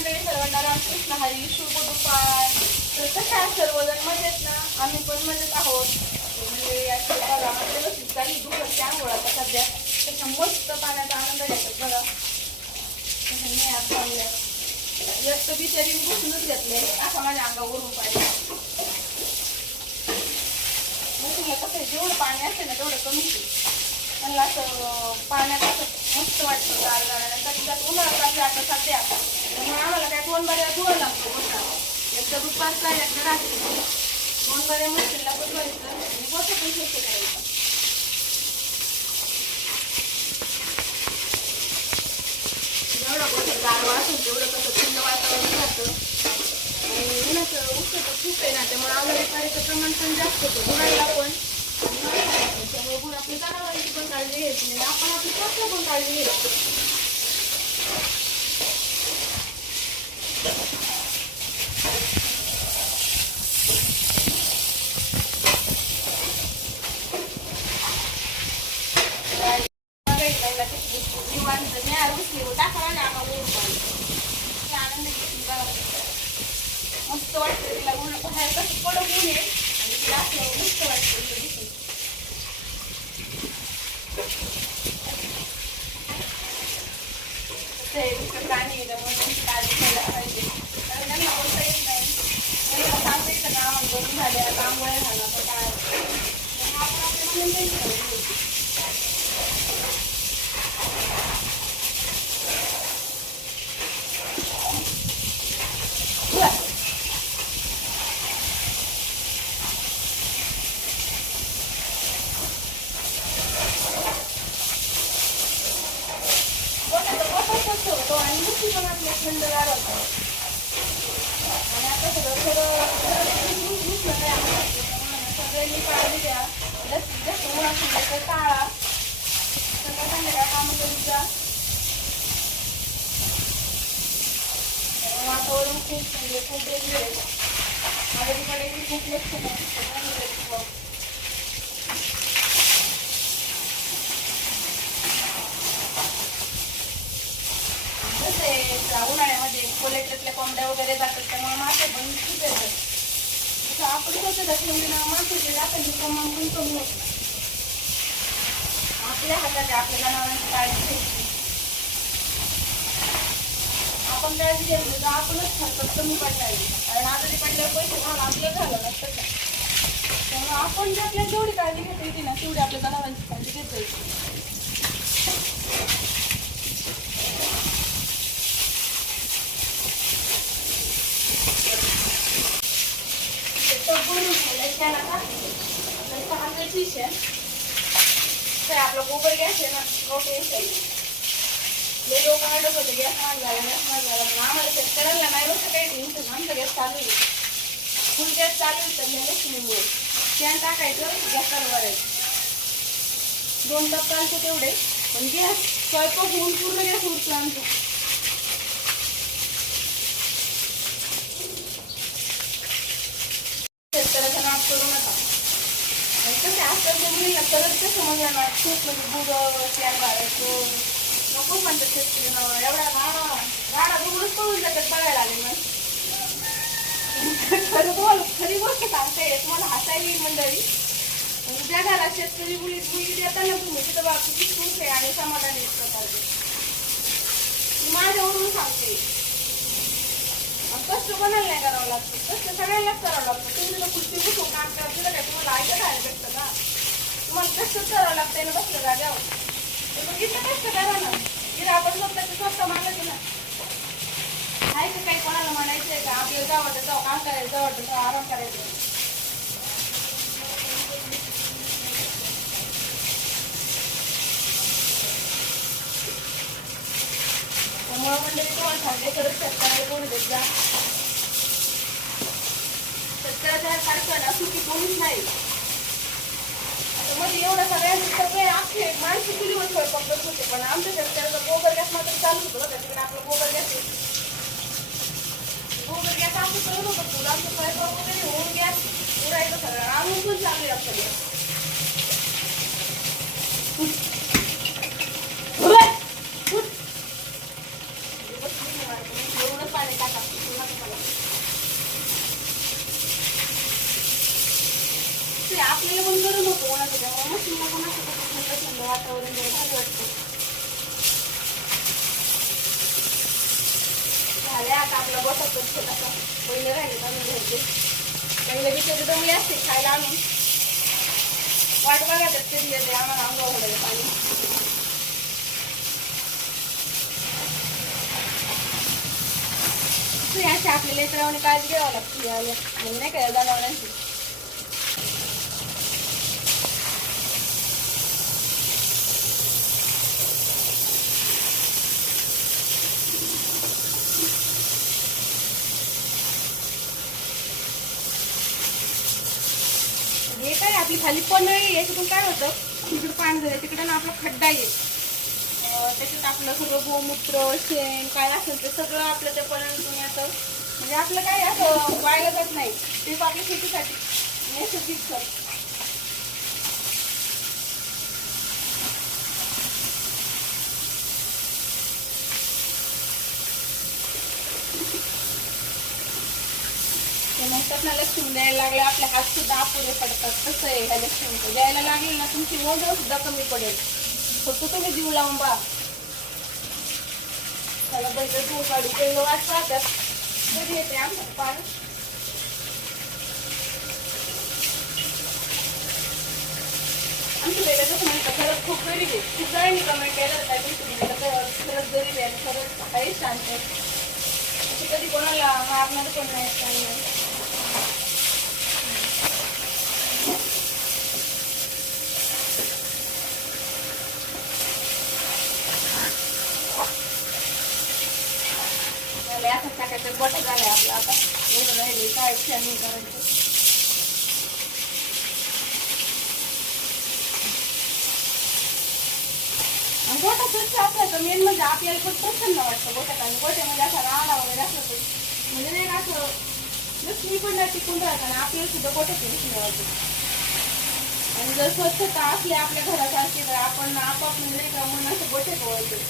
मंडळी सर्वांना रामकृष्ण हरी, शुभ दुपार. तर कशा आहात सर्वजण? मजेत ना? आम्ही पण मजेत आहोत. म्हणजे व्यवस्थित चालली दुपारची आंघोळ आता सध्या. तशा मस्त पाण्याचा आनंद घेतात बघा. जास्त बिचारी बसूनच घेतले असा माझ्या अंगावरून पाणी. कसं जेवढं पाणी असते ना तेवढं कमीच. मला असं पाण्यात असं मस्त वाटतं गार गाण्यात. उन्हाळा चालू आता सध्या, त्यामुळे आम्हाला काय 2 बाऱ्या धुवा लागतो बघा. एकदा दुपारचा एकदा रात्री 2 बाऱ्या मशीनला बसवायचं आणि बसं पण स्वच्छ करायचं. जेवढं बसं गारवा असेल तेवढं कसं थंड वातावरण राहतं. आणि उन्हाचं उष्णता खूप आहे ना, त्यामुळे आजारी पाण्याचं प्रमाण पण जास्त होतं. गुरांना पण त्यामुळे गुण आपली जनावरांची पण काळजी घ्यायची नाही, आपण आपली स्वतः पण काळजी घ्यायची. मस्त वाटतं तिला ऊन बाहेर कसं कडक ऊन आहे आणि तिला असं मस्त वाटतं. प्राणी त्यामुळे त्यांची काळजी घ्यायला पाहिजे. कारण त्यांना बोलता येत नाही, त्यांना सांगता येतं का आम्हाला बंद झाले आता आंघोळ्या झाला तर काय आपण आपल्या म्हणून त्यांची काळजी घ्यायची. आणि मुठी पण आपल्या थंडगार होतं. आणि आता सगळं सगळ्यांनी काळजी घ्या. जास्तीत जास्त उन्हात तर टाळा. सगळं संध्याकाळ कामं करीत जा. वातावरण खूप म्हणजे खूप वेगळं आहे. आजारीकडे खूप लक्ष नाही. उन्हाळ्यामध्ये कोलेट्यातल्या कोंबड्या वगैरे जातात त्यामुळे मासे पण खूप येतात. तसं आपण स्वतःला ठेवली ना मासेचे जातांचे प्रमाण पण कमी होत नाही. आपल्या हातात आपल्या जनावरांची काळजी घ्यायची. आपण काळजी घ्यायची तर आपणच खर्च कमी पडणार. कारण आजारी पडल्यावर पैसे घालून आपलं झालं नसतं का. त्यामुळे आपण जे आपल्याला जेवढी काळजी घेता येते ना तेवढी आपल्या जनावरांची काळजी घेता येते. आपला गोबर गॅस आहे ना लोक वाढत होते गॅस झाला पण आम्हाला शेतकऱ्यांना नाही होतं काही टेन्शन. आमचा गॅस चालू आहे, फुल गॅस चालू आहे. तर लक्ष्मीमुळे त्यान टाकायचं गॅसवर भरायचं. 2 तास चालतो तेवढे, पण गॅस स्वयंपाक होऊन पूर्ण गॅस उरतो आमचा. शेतकऱ्याचा नाश करू नका. कसे आजकालच्या मुलींना कलर कसं म्हणलं ना खूप म्हणजे बुडं शेण घालायचं नको म्हणतात शेतकरी. एवढा गाडा बघूनच पळून जातात बघायला आले ना. खरी गोष्ट सांगता येत मला हसायली मंडळी. ज्या घरात शेतकरी मुली देताना तुम्ही तिथं बाबा किती सुख आहे आणि समाधान एक प्रकारचे. मी माझ्यावरून सांगते. कष्ट कोणाला नाही करावं लागतं, कष्ट सगळ्यांनाच करावं लागतं. तुम्ही तिथं खुर्ची बसून काम करा तिथं काय तुम्हाला ऐकत खायला भेटतं का? तुम्हाला कष्टच करावं लागतंय ना बसलं जाग्यावर. तर किती कष्ट करा ना. तिथं आपण स्वतःचं स्वतः मागायचं ना. आहे का काही कोणाला म्हणायचंय का आपल्याला जावं जाऊ काम करायचं जावं आराम करायचं. त्यामुळे मंडळी तुम्हाला सांगते खरंच शेतकऱ्याला कोणी देत जा. शेतकऱ्याच्या सारखं ना सुखी कोणीच नाही. आता मध्ये एवढं सगळे आपले माणसं चुलीवर स्वयंपाक करत होते, पण आमच्या शेतकऱ्याचा गोबर गॅस मात्र चालू होतं बघा. तिकडे आपला गोबर गॅस असं करत होतं तुला आमचं स्वयंपाक वगैरे होऊन गॅस उडायचं सगळं आणून पण चालू आहे आपलं गॅस. एवढं पाणी तुम्हाला पण असं कसं थंड वातावरण जरा भारी वाटतं. झाले आता आपला बसातच छोटासा. पहिले राहिले आणून घ्यायचे. पहिले बिचारे दमले असते खायला आणून. वाट बघायचं कधी येते आम्हाला अंगावर घालायला पाणी. अशी आपली लेकरावाने काळजी घ्यावं लागते यायला म्हणजे नाही का जनावरांची. हे काय आपली खाली पनळी याच्यातून काय होतं तिकडे पाणी झालं तिकडे ना आपला खड्डा येईल. त्याच्यात आपलं सगळं गोमूत्र शेण काय असेल ते सगळं आपलं त्या पनळीतून येतं. म्हणजे आपलं काय असं वाया जात नाही. ते आपल्या शेतीसाठी नैसर्गिक खत. ते म्हणतात ना लक्ष्मी द्यायला लागले आपले हात सुद्धा अपुरे पडतात. तसं आहे ह्या लक्ष्मीचं द्यायला लागेल ना तुमची मोजं सुद्धा कमी पडेल. फक्त तुम्ही जीव लावून बा. त्याला बैठक तू काढू पहिलं वाट पाहतात कधी येते आमचं पाणी. आमच्या वेगळं कसं म्हणतात खरंच खूप गरीब आहे. खूप जणांनी कमेंट केलं काय तुम्ही खरंच गरीब आहे आणि खरंच आहे शांत. कधी कोणाला मारणार पण नाही काही नाही. असं टाकायचं बट झालंय आपलं आता एवढं राहिले काय छान करायचं. गोटा स्वच्छ असायचं मेन म्हणजे आपल्याला खूप प्रसन्न वाटतं गोट्यात. आणि गोट्यामध्ये असा राडा वगैरे असलं तर म्हणजे नाही असं लक्ष्मी पण टिकून राहतं आणि आपल्याला सुद्धा गोट्याची लक्ष्मी वाटते. आणि जर स्वच्छता असली आपल्या घरासारखी तर आपण आपापलं नाही का मन असं गोट्यात वळतो.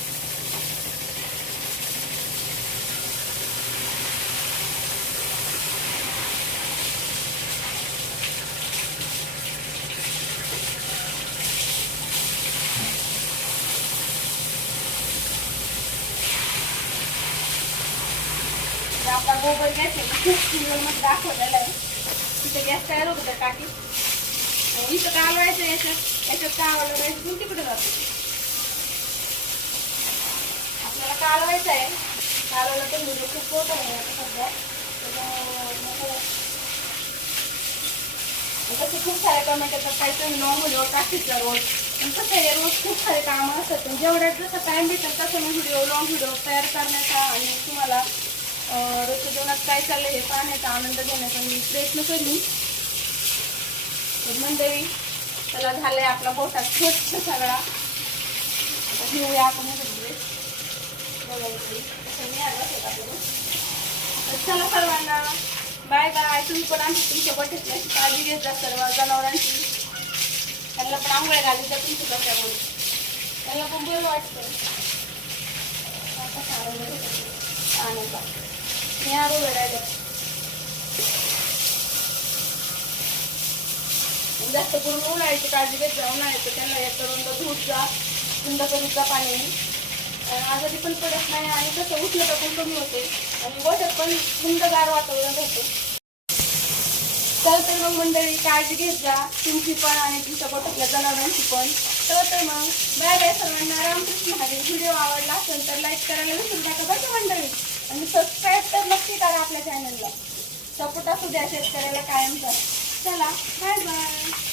आपला गोबर गॅस आहे खूप सिरियलमध्ये दाखवलेला आहे. तिथे गॅस तयार होत होता टाकीत. इथं कालवायचं याच्यात कालवायचं तुम्ही तिकडे जातो. आपल्याला कालवायचं आहे. कालवलं पण व्हिडिओ खूप मोठा आहे आता सध्या. तसे खूप सारे कमेंट येतात काहीतरी लॉंग व्हिडिओ टाकीचा रोज. पण कसं आहे रोज खूप सारे कामं असतात. जेवढ्यात जसं टाइम भेटेल तसं मी लॉंग व्हिडिओ तयार करण्याचा आणि तुम्हाला रोजच्या जीवनात काय चाललंय हे पाहण्याचा आनंद घेण्याचा मी प्रयत्न करीन. मंडळी त्याला झालंय आपला गोठा स्वच्छ सगळा. आता घेऊया आपण ड्रेस चला सर्वांना बाय बाय. तुम्ही पण आमची तुमच्या गोठ्याची अशी काळजी घेत जा सर्व जनावरांची. त्यांना पण आंघोळ्या घालीत जा तुमच्या गोठ्यामुळे. त्यांना पण बरं वाटतं. आनंद मी आरो वेळायला जास्त करून उन्हाळ्याची काळजी घेत जा. उन्हाळ्याचं त्यांना एक करून धूत जा थंड करीत जा पाण्याने. आजारी पण पडत नाही आणि कसं उष्णता पण कमी होते आणि गोठ्यात पण थंडगार वातावरण राहतं. तर मग मंडळी काळजी घेत जा तुमची पण आणि तुमच्या गोठ्यातल्या जनावरांची पण. तर मग बाय बाय सर्वांना. रामकृष्ण हरी. व्हिडिओ आवडला असेल तर लाईक करायला विसरू नका बरं का मंडळी. आणि सबस्क्राईब तर नक्की करा आपल्या चॅनलला. सपोर्ट असू द्या शेतकऱ्याला कायमचा. चला बाय बाय.